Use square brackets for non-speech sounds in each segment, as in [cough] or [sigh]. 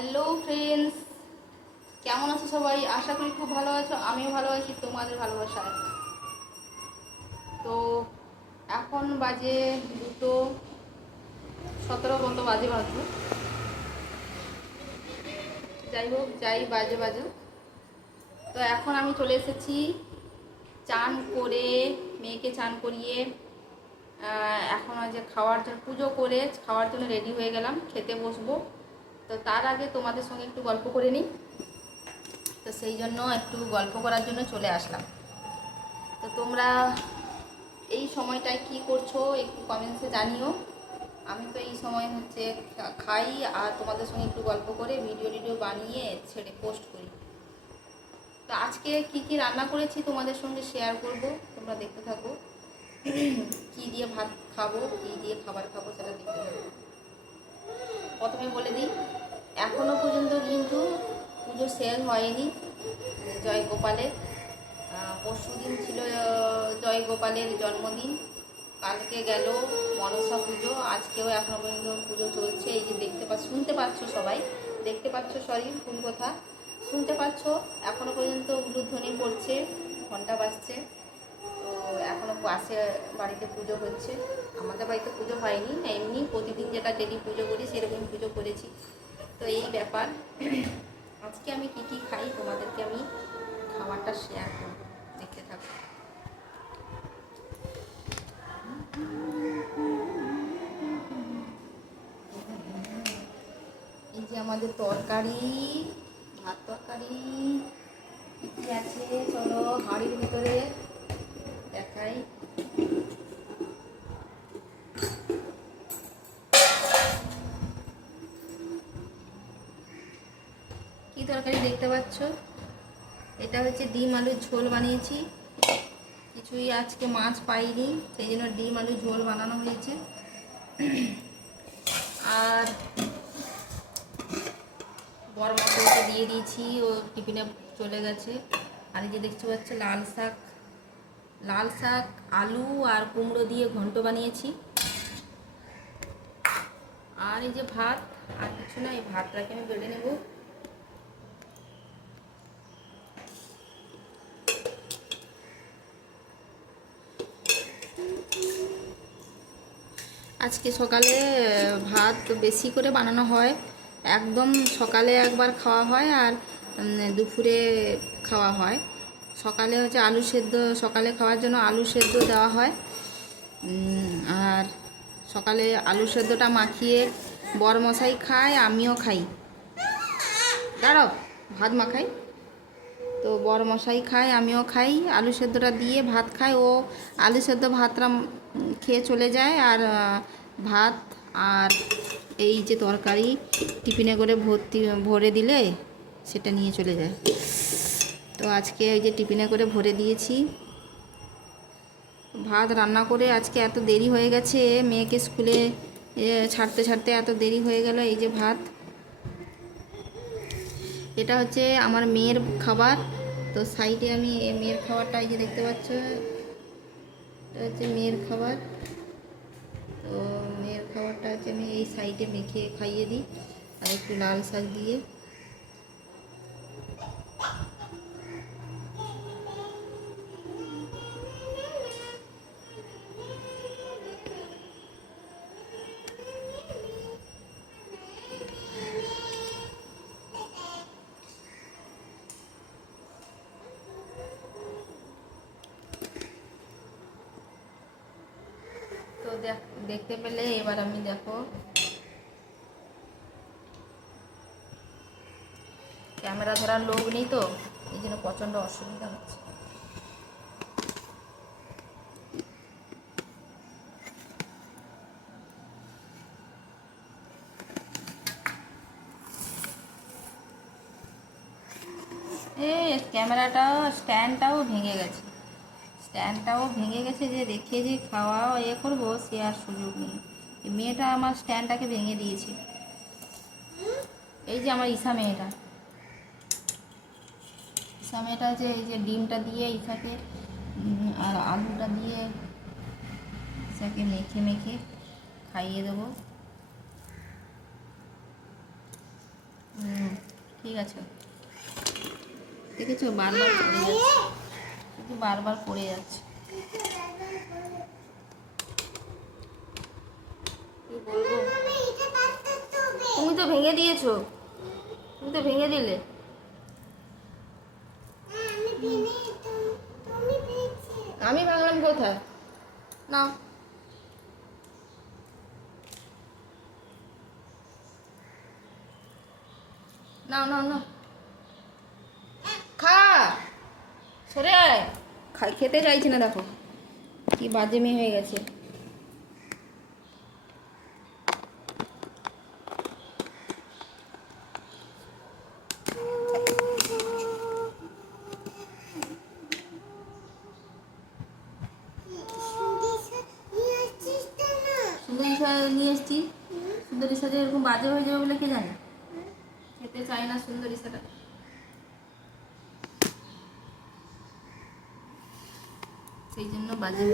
Hello friends কেমন আছো সবাই? আশা করি খুব ভালো আছো। আমিও ভালো আছি, তোমাদের ভালোবাসায়। তো এখন বাজে দুটো সতেরো মতো বাজে বাজু যাই হোক, যাই বাজে বাজু। তো এখন আমি চলে এসেছি চান করে, মেয়েকে চান করিয়ে এখন যে খাওয়ার জন্য পুজো করে, খাওয়ার জন্য রেডি হয়ে গেলাম। খেতে বসবো। তো তার আগে তোমাদের সঙ্গে একটু গল্প করে নিই। তো সেই জন্য একটু গল্প করার জন্য চলে আসলাম। তো তোমরা এই সময়টায় কি করছ একটু কমেন্টসে জানিও। আমি তো এই সময় হচ্ছে খাই আর তোমাদের সঙ্গে একটু গল্প করে ভিডিও টিডিও বানিয়ে ছেড়ে পোস্ট করি। তো আজকে কি কি রান্না করেছি তোমাদের সঙ্গে শেয়ার করব, তোমরা দেখতে থাকো। [clears throat] কি দিয়ে ভাত খাব, কি দিয়ে খাবার খাব সেটা দেখতে থাকো। প্রথমে বলে দিই এখনও পর্যন্ত কিন্তু পুজো শেষ হয়নি জয় গোপালের পরশু দিন ছিল আহ, জয় গোপালের জন্মদিন। কালকে গেল মনসা পুজো আজকেও এখনও পর্যন্ত পুজো চলছে। এই যে দেখতে পাচ্ছ শুনতে পাচ্ছ সবাই? দেখতে পাচ্ছ সরি ভুল কথা। শুনতে পাচ্ছ এখনও পর্যন্ত উলুধ্বনি পড়ছে ঘণ্টা বাজছে। তো এখনও পাশে বাড়িতে পুজো হচ্ছে। আমাদের বাড়িতে পুজো হয়নি এমনি প্রতিদিন যেটা ডেলি পুজো করি সেরকম পুজো করেছি। তো এই ব্যাপার। আজকে আমি কি কি খাই তোমাদেরকে আমি খাবারটা শেয়ার করব। দেখতে থাকো। এই যে আমাদের তরকারি, ভাত তরকারি কি আছে? চলো হাঁড়ির ভিতরে। দেখাই। কি তরকারি দেখতে পাচ্ছ? এটা হচ্ছে ডিম আলুর ঝোল বানিয়েছি। কিছুই আজকে মাছ পাইনি, সেই জন্য ডিম আলুর ঝোল বানানো হয়েছে। আর বড় মশলাকে দিয়ে দিয়েছি, ও টিফিনে চলে গেছে। আর এই যে দেখতে পাচ্ছ, লাল শাক। লাল শাক, আলু আর কুমড়ো দিয়ে ঘন্ট বানিয়েছি। আর এই যে ভাত, আর কিছু না, এই ভাতটাকে আমি বেড়ে নেব। আজকে সকালে, ভাত বেশি করে বানানো হয়। একদম সকালে একবার খাওয়া হয় আর দুপুরে খাওয়া হয়। সকালে হচ্ছে আলু সেদ্ধ, সকালে খাওয়ার জন্য আলু সেদ্ধ দেওয়া হয়। আর সকালে আলু সেদ্ধটা মাখিয়ে বরমশাই খায়, আমিও খাই। দাঁড়াও, ভাত মাখাই। তো বড় মশাই খায়, আমিও খাই। আলু সেদ্ধটা দিয়ে ভাত খাই ও আলু সেদ্ধ ভাতটা খেয়ে চলে যায়। আর ভাত আর এই যে তরকারি, টিফিনে করে ভর্তি, ভরে দিলে সেটা নিয়ে চলে যায়। তো আজকে ওই যে টিফিনে করে ভরে দিয়েছি। ভাত রান্না করে আজকে এত দেরি হয়ে গেছে, মেয়েকে স্কুলে ছাড়তে ছাড়তে এত দেরি হয়ে গেল এই যে ভাত। এটা হচ্ছে আমার মেয়ের খাবার, তো সাইডে আমি মেয়ের খাবারটা এই যে দেখতে পাচ্ছ, এটা হচ্ছে মেয়ের খাবার। তো মেয়ের খাবারটা হচ্ছে আমি এই সাইডে মেখে খাইয়ে দিই, আর একটু লাল শাক দিয়ে। তো দেখ, দেখতে পেলে এবার আমি দেখো। ক্যামেরা ধরার লোক নেই তো, এই জন্য প্রচণ্ড অসুবিধা হচ্ছে। এ, ক্যামেরাটাও, স্ট্যান্ডটাও ভেঙে গেছে। স্ট্যান্ডটাও ভেঙে গেছে যে রেখে যে খাওয়া এ করব সে আর সুযোগ নেই। মেয়েটা আমার স্ট্যান্ডটাকে ভেঙে দিয়েছে। এই যে আমার ঈশা মেয়েটা। ঈশা মেয়েটা যে এই যে ডিমটা দিয়ে ঈশাকে আর আলুটা দিয়ে ঈশাকে মেখে মেখে খাইয়ে দেবো। ঠিক আছে। দেখেছ? বারবার বারবার পড়ে যাচ্ছে। তুমি তো ভেঙে দিয়েছ। তুমি তো ভেঙে দিলে। আমি ভাঙলাম কোথায়? না না না নাও। খা। সরে খাই খেতে চাইছে না দেখো। কি বাজে মেয়ে হয়ে গেছে। নিয়ে এসছি। সুন্দরী সাজা এরকম বাজে হয়ে যাবে বলে কে জানে? খেতে চায় না সুন্দরী সাজা। সেই জন্য বাজে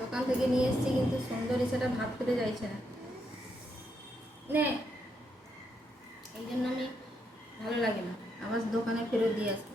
দোকান থেকে নিয়ে এসেছি, কিন্তু সুন্দরী সেটা ভাত খেতে চাইছে না। নে। এই জন্য আমি ভালো লাগে না। আবার দোকানে ফেরত দিয়ে আসি।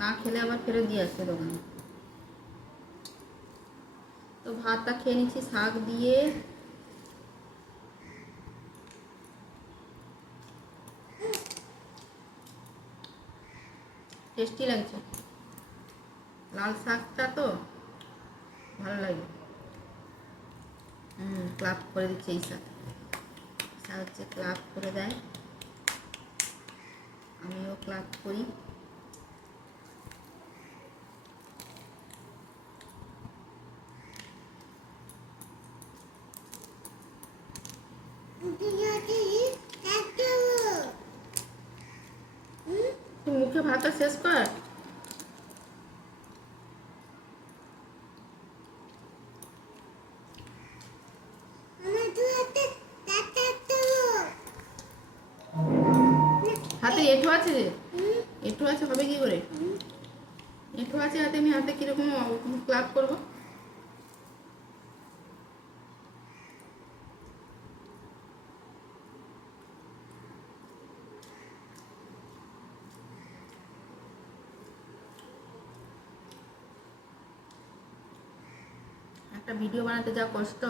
না খেলে আবার ফেরত দিয়ে আসছে দোকানে। তো ভাতটা খেয়ে নিচ্ছি, শাক দিয়ে টেস্টি লাগছে। লাল শাকটা তো ভালো লাগে। হুম ক্লাব করে দিচ্ছে এই শাক। শাক হচ্ছে ক্লাব করে দেয়। আমিও ক্লাব করি। তুই মুখে ভাতটা শেষ কর। হাতে এঁঠো আছে রে। এঁঠো আছে, হবে কি করে? এঁঠো আছে, হাতে আমি হাতে কীরকম ক্লাব করব? একটা ভিডিও বানাতে যা কষ্ট।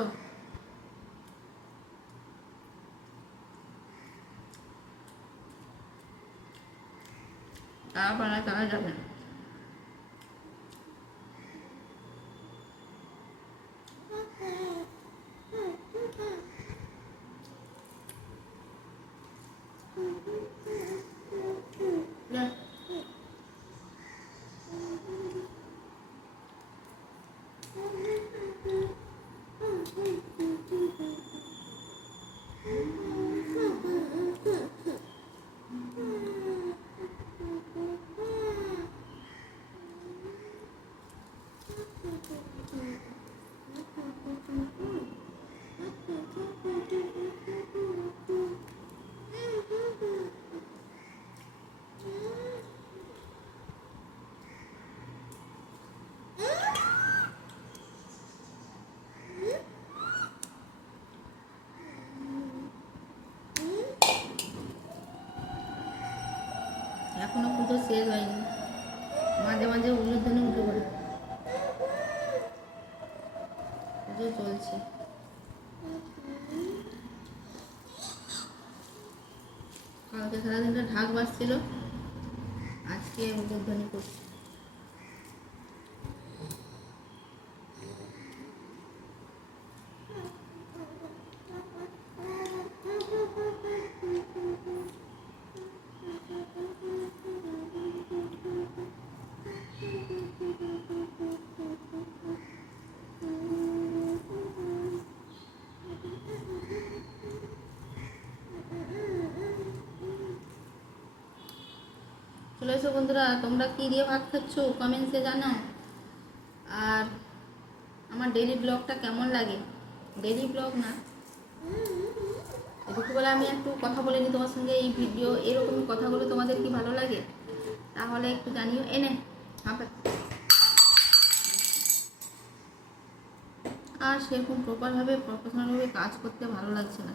তারা বানায় তারা যাবে না Yeah. এখনও পুজো শেষ হয়নি মাঝে মাঝে উলুধ্বনি উঠে পড়ে পুজো চলছে। কালকে সারাদিনটা ঢাক বাজছিল আজকে উদ্বোধনী করছে। চলে এসো বন্ধুরা, তোমরা কী দিয়ে ভাত খাচ্ছ? কমেন্টসে জানাও। আর আমার ডেলি ব্লগটা কেমন লাগে? ডেলি ব্লগ না। দুপুরবেলা আমি একটু কথা বলে নিই তোমার সঙ্গে, এই ভিডিও এরকম কথাগুলো তোমাদের কি ভালো লাগে? তাহলে একটু জানিও। এনে আর সেরকম প্রপারভাবে প্রফেশনালভাবে কাজ করতে ভালো লাগছে না।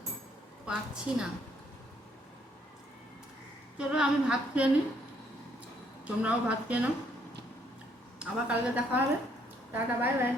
পারছি না। চলো আমি ভাত খেয়ে নিই। তোমরাও ভাত খেয়ে নাও। আবার কালকে দেখা হবে। Tata bye bye.